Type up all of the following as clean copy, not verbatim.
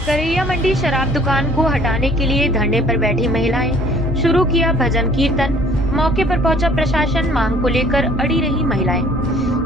करैया मंडी शराब दुकान को हटाने के लिए धरने पर बैठी महिलाएं, शुरू किया भजन कीर्तन। मौके पर पहुंचा प्रशासन, मांग को लेकर अड़ी रही महिलाएं।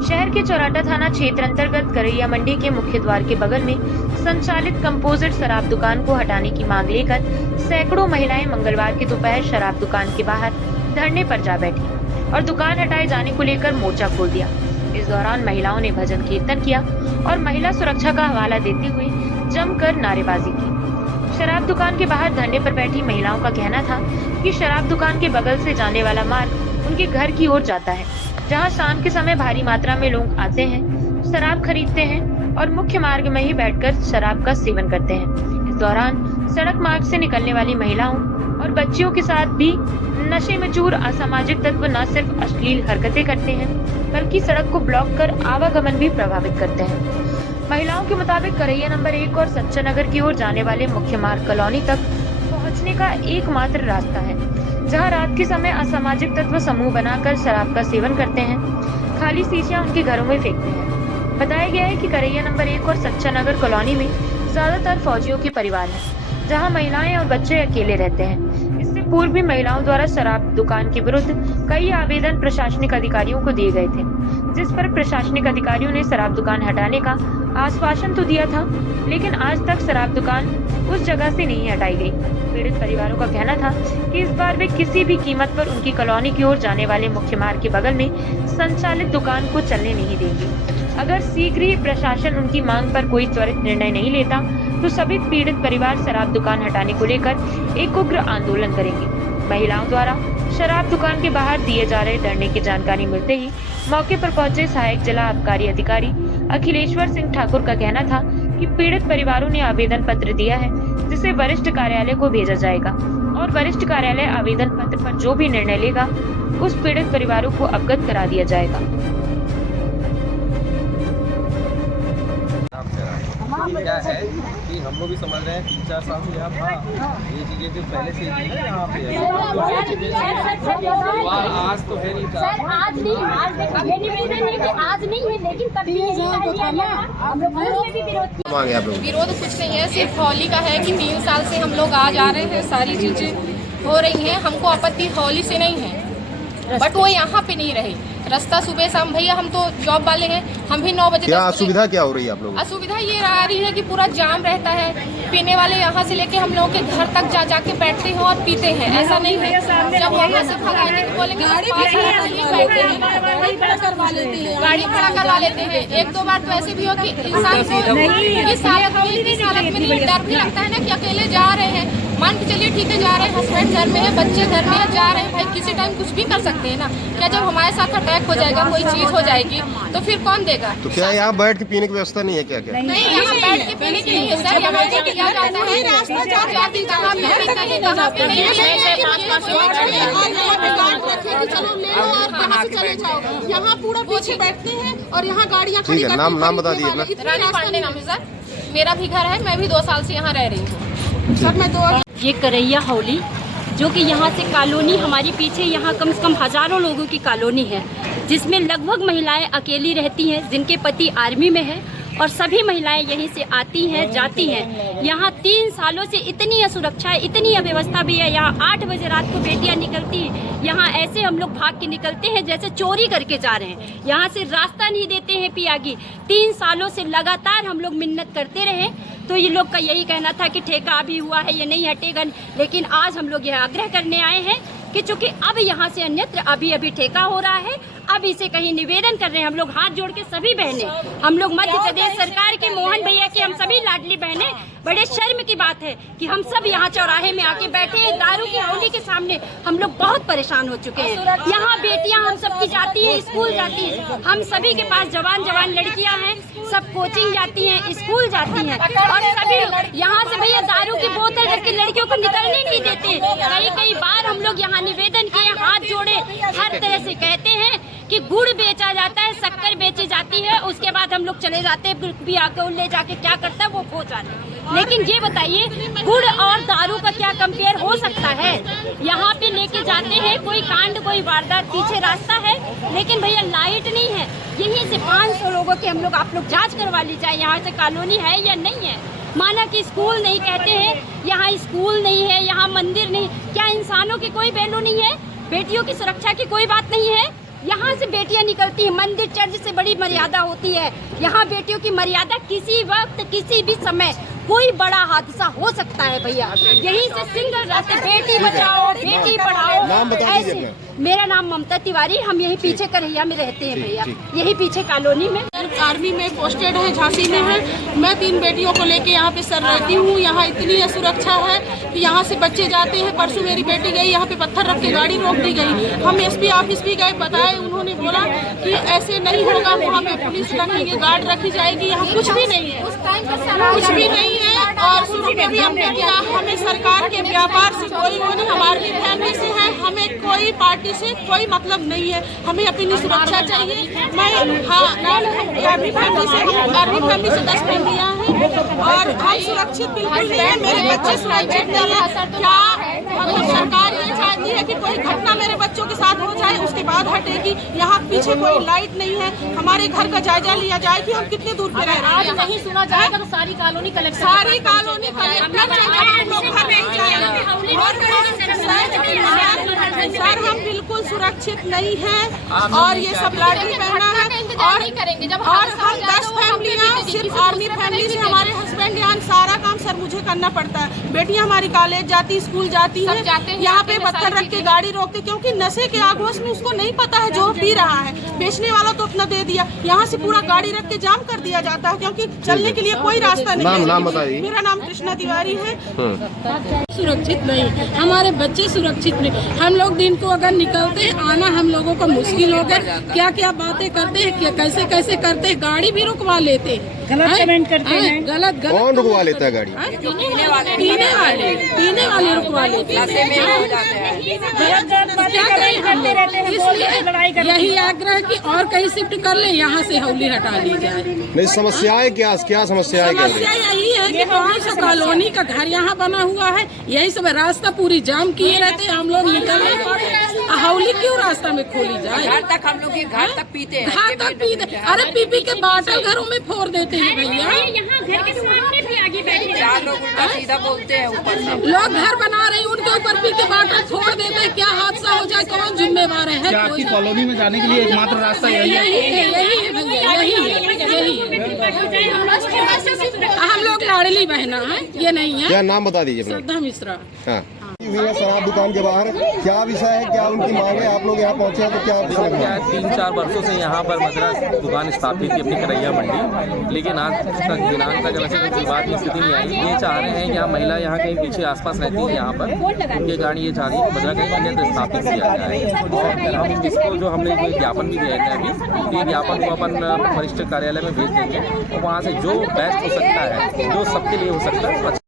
शहर के चौराटा थाना क्षेत्र अंतर्गत करैया मंडी के मुख्य द्वार के बगल में संचालित कंपोजिट शराब दुकान को हटाने की मांग लेकर सैकड़ों महिलाएं मंगलवार की दोपहर शराब दुकान के बाहर धरने पर जा बैठी और दुकान हटाए जाने को लेकर मोर्चा खोल दिया। इस दौरान महिलाओं ने भजन कीर्तन किया और महिला सुरक्षा का हवाला देते हुए जमकर नारेबाजी की। शराब दुकान के बाहर धरने पर बैठी महिलाओं का कहना था कि शराब दुकान के बगल से जाने वाला मार्ग उनके घर की ओर जाता है, जहां शाम के समय भारी मात्रा में लोग आते हैं, शराब खरीदते हैं और मुख्य मार्ग में ही बैठकर शराब का सेवन करते हैं। इस दौरान सड़क मार्ग से निकलने वाली महिलाओं और बच्चियों के साथ भी नशे में चूर असामाजिक तत्व न सिर्फ अश्लील हरकतें करते हैं, बल्कि सड़क को ब्लॉक कर आवागमन भी प्रभावित करते हैं। महिलाओं के मुताबिक करैया नंबर 1 और सच्चा नगर की ओर जाने वाले मुख्य मार्ग कॉलोनी तक पहुंचने का एकमात्र रास्ता है, जहां रात के समय असामाजिक तत्व समूह बनाकर शराब का सेवन करते हैं, खाली शीशियां उनके घरों में फेंकते हैं। बताया गया है कि करैया नंबर 1 और सच्चा नगर कॉलोनी में ज्यादातर फौजियों के परिवार हैं, जहां महिलाएं और बच्चे अकेले रहते हैं। इससे पूर्व भी महिलाओं द्वारा शराब दुकान के विरुद्ध कई आवेदन प्रशासनिक अधिकारियों को दिए गए थे, जिस पर प्रशासनिक अधिकारियों ने शराब दुकान हटाने का आश्वासन तो दिया था, लेकिन आज तक शराब दुकान उस जगह से नहीं हटाई गई। पीड़ित परिवारों का कहना था कि इस बार वे किसी भी कीमत पर उनकी कॉलोनी की ओर जाने वाले मुख्य मार्ग के बगल में संचालित दुकान को चलने नहीं देंगे। अगर शीघ्र ही प्रशासन उनकी मांग पर कोई त्वरित निर्णय नहीं लेता तो सभी पीड़ित परिवार शराब दुकान हटाने को लेकर एक उग्र आंदोलन करेंगे। महिलाओं द्वारा शराब दुकान के बाहर दिए जा रहे धरने की जानकारी मिलते ही मौके पर पहुंचे सहायक जिला आबकारी अधिकारी अखिलेश्वर सिंह ठाकुर का कहना था कि पीड़ित परिवारों ने आवेदन पत्र दिया है, जिसे वरिष्ठ कार्यालय को भेजा जाएगा और वरिष्ठ कार्यालय आवेदन पत्र पर जो भी निर्णय लेगा उस पीड़ित परिवारों को अवगत करा दिया जाएगा। क्या है कि हम लोग भी समझ रहे हैं 3-4 साल से यहाँ था, ये चीजें जो पहले से ही है यहाँ पे आज तो है नहीं था। आज नहीं, आज ये निवेदन है कि आज नहीं है, लेकिन तभी हम लोग भी विरोध कुछ नहीं है, सिर्फ होली का है कि 3 साल से हम लोग आ जा रहे हैं, सारी चीजें हो रही हैं। हमको आपत्ति होली से नहीं है, बट वो यहाँ पे नहीं रहे। रास्ता सुबह शाम, भैया हम तो जॉब वाले हैं, हम भी 9 बजे। क्या असुविधा क्या हो रही है आप लोगों को? असुविधा ये आ रही है कि पूरा जाम रहता है, पीने वाले यहाँ से लेके हम लोगों के घर तक जा के बैठते हैं और पीते हैं। ऐसा नहीं है जब वहाँ से भगाएंगे तो बोलेंगे गाड़ी खड़ा करवा लेते हैं। 1-2 बार तो ऐसे भी हो कि इंसान को इस हालत में डर भी लगता है ना कि अकेले जा रहे हैं। मान के चलिए ठीक है, जा रहे हैं, हस्बैंड घर में है, बच्चे घर में है, जा रहे हैं, भाई किसी टाइम कुछ भी कर सकते हैं ना। क्या जब हमारे साथ अटैक हो जाएगा, कोई चीज हो जाएगी तो फिर कौन देगा? तो क्या यहाँ बैठ के पीने की व्यवस्था नहीं है? क्या क्या नहीं, यहाँ बैठ के पीने की नहीं है सर। यहाँ पे किया जाता है, जाती कहाँ पे नहीं, कहाँ पे नहीं है। यहाँ पूरा पीछे बैठते हैं और यहाँ गाड़ियाँ खड़ी करते हैं। नाम बता दिए अपना। रानी पांडे नाम है सर, मेरा भी घर है, मैं भी 2 साल से यहाँ रह रही हूँ सर। मैं ये करैया होली जो कि यहाँ से कॉलोनी हमारी पीछे, यहाँ कम से कम हजारों लोगों की कॉलोनी है, जिसमें लगभग महिलाएं अकेली रहती हैं, जिनके पति आर्मी में है और सभी महिलाएं यहीं से आती हैं जाती हैं। यहाँ 3 सालों से इतनी असुरक्षा है, इतनी अव्यवस्था भी है। यहाँ 8 बजे रात को बेटियाँ निकलती हैं, यहाँ ऐसे हम लोग भाग के निकलते हैं जैसे चोरी करके जा रहे हैं। यहाँ से रास्ता नहीं देते हैं पियागी। 3 सालों से लगातार हम लोग मिन्नत करते रहे, तो ये लोग का यही कहना था कि ठेका अभी हुआ है, ये नहीं हटेगा। लेकिन आज हम लोग यह आग्रह करने आए हैं कि चूंकि अब यहाँ से अन्यत्र अभी ठेका हो रहा है, अब इसे कहीं निवेदन कर रहे हैं हम लोग हाथ जोड़ के सभी बहनें, हम लोग मध्य प्रदेश सरकार के मोहन भैया की हम सभी लाडली बहनें। बड़े शर्म की बात है कि हम सब यहाँ चौराहे में आके बैठे हैं, दारू की होली के सामने हम लोग बहुत परेशान हो चुके हैं। यहाँ बेटियाँ हम सबकी जाती है, स्कूल जाती है, हम सभी के पास जवान लड़कियाँ हैं, सब कोचिंग जाती हैं, स्कूल जाती हैं और सभी यहाँ से भैया दारू की बोतल रख के लड़कियों को निकलने नहीं देते। कई बार हम लोग यहाँ निवेदन किए, हाथ जोड़े, हर तरह से कहते हैं कि गुड़ बेचा जाता है, शक्कर बेची जाती है, उसके बाद हम लोग चले जाते हैं, भी आके ले जाके क्या करता है वो खो जाता है। लेकिन ये बताइए गुड़ और दारू का क्या कंपेयर हो सकता है? यहाँ पे लेके जाते हैं, कोई कांड कोई वारदात, पीछे रास्ता है, लेकिन भैया लाइट नहीं है। यहीं से 500 लोगों के हम लोग आप लोग जांच करवा ली जाए यहाँ से कॉलोनी है या नहीं है। माना कि स्कूल नहीं कहते हैं, यहाँ स्कूल नहीं है, यहाँ मंदिर नहीं, क्या इंसानों की कोई वैल्यू नहीं है? बेटियों की सुरक्षा की कोई बात नहीं है? यहाँ से बेटियां निकलती हैं, मंदिर चर्च से बड़ी मर्यादा होती है। यहाँ बेटियों की मर्यादा किसी वक्त किसी भी समय कोई बड़ा हादसा हो सकता है भैया। यहीं से सिंगल रास्ते बेटी बचाओ बेटी पढ़ाओ। नाम बता दीजिए ऐसे अपना। मेरा नाम ममता तिवारी, हम यहीं पीछे करैया में रहते हैं भैया, यही पीछे कॉलोनी में। आर्मी में पोस्टेड है, झांसी में है। मैं 3 बेटियों को लेके यहाँ पे सर रहती हूँ। यहाँ इतनी असुरक्षा है कि यहाँ से बच्चे जाते हैं। परसों मेरी बेटी गई, यहाँ पे पत्थर रख के गाड़ी रोक दी गई। हम एसपी ऑफिस भी गए, बताए, उन्होंने बोला कि ऐसे नहीं होगा, वहाँ पे पुलिस रखेंगे, गार्ड रखी जाएगी। यहाँ कुछ भी नहीं है, कुछ भी नहीं है। और शुरू में भी हमने किया, हमें सरकार के व्यापार से कोई वो नहीं, हमारी फैमिली से है, हमें कोई पार्टी से कोई मतलब नहीं है। हमें अपनी सुरक्षा चाहिए। मैं आर्मी फैमिली से 10 फैमिलियाँ हैं और हम सुरक्षित बिल्कुल नहीं है। मेरे बच्चे सुरक्षित नहीं है। क्या मतलब सरकार ये चाहती है कि कोई घटना मेरे बच्चों के साथ हो जाए उसके बाद हटेगी? यहाँ पीछे कोई लाइट नहीं है। हमारे घर का जायजा लिया जाए कि हम कितने दूर पे रह रहे हैं। नहीं सुना जाएगा तो सारी कॉलोनी कलेक्टर सारी कॉलोनी कलेक्टर हम लोग घर नहीं जाएंगे। सर हम बिल्कुल सुरक्षित नहीं हैं और ये सब लाठी पहना है। और हम 10 फैमिलियाँ सिर्फ आर्मी फैमिली से, हमारे हस्बैंड यहाँ सारा काम सर मुझे करना पड़ता है। बेटियाँ हमारी कॉलेज जाती, स्कूल जाती हैं, यहाँ पे पत्थर रख के गाड़ी रोकते, क्योंकि नशे के आगोश में उसको नहीं पता है जो पी रहा है। बेचने वाला तो अपना दे दिया, यहाँ से पूरा गाड़ी रख के जाम कर दिया जाता है क्योंकि चलने के लिए कोई रास्ता नहीं है। नाम बताइए। मेरा नाम कृष्णा तिवारी है। सुरक्षित नहीं, हमारे बच्चे सुरक्षित नहीं। हम लोग दिन को अगर निकलते हैं, आना हम लोगों को मुश्किल हो गया। क्या क्या बातें करते हैं, क्या कैसे कैसे करते हैं, गाड़ी भी रुकवा लेते हैं, गलत कमेंट करते हैं। गलत कौन रुकवा लेता है गाड़ी? पीने वाले रुकवा लेते हैं। यही आग्रह कि और कहीं शिफ्ट कर ले, यहाँ से हौली हटा ली जाए। नहीं, समस्याएं क्या समस्याएं क्या? समस्या यही है कि बहुत सा कॉलोनी का घर यहाँ बना हुआ है, यही सब रास्ता पूरी जाम किए रहते हैं। हम लोग निकल नहीं पाते। हौली क्यों रास्ता में खोली जाए? घर तक हम लोग घर तक पीते हैं। घर तक पीते, अरे पी के बाटल घरों में फोड़ देते हैं भैया। यहाँ घर के सामने भी आगे बैठे 4 लोग उल्टा सीधा बोलते हैं ऊपर से। लोग घर बना रहे हैं, उनके ऊपर पी के बाटल फोड़ देते हैं। क्या हादसा हो जाए, कौन जिम्मेवार है? क्या आपकी कॉलोनी में जाने के लिए एकमात्र रास्ता यही है? यही है भैया, यही है। हम लोग लाडली बहना है, ये नहीं है। क्या नाम बता दीजिए अपना? श्रद्धा मिश्रा। हाँ, हुई है शराब दुकान के बाहर, क्या विषय है, क्या उनकी मांग है? आप लोग यहाँ पहुँचे हैं तो क्या विषय है? 3-4 वर्षों से यहाँ पर मद्रास दुकान स्थापित थी अपनी करैया मंडी, लेकिन आज तक दिनांक तक वैसे कोई विवाद की स्थिति नहीं आई। ये चाह रहे हैं कि यहाँ महिला यहाँ कहीं पीछे आसपास रहती है, यहाँ पर उनके कारण ये चाह रही है मद्रास कहीं अन्यत्र स्थापित किया जाए। और हम इसको जो हमने कोई ज्ञापन भी दिया है अभी, ये ज्ञापन को अपन वरिष्ठ कार्यालय में भेज देंगे और वहाँ से जो बेस्ट हो सकता है, जो सबके लिए हो सकता है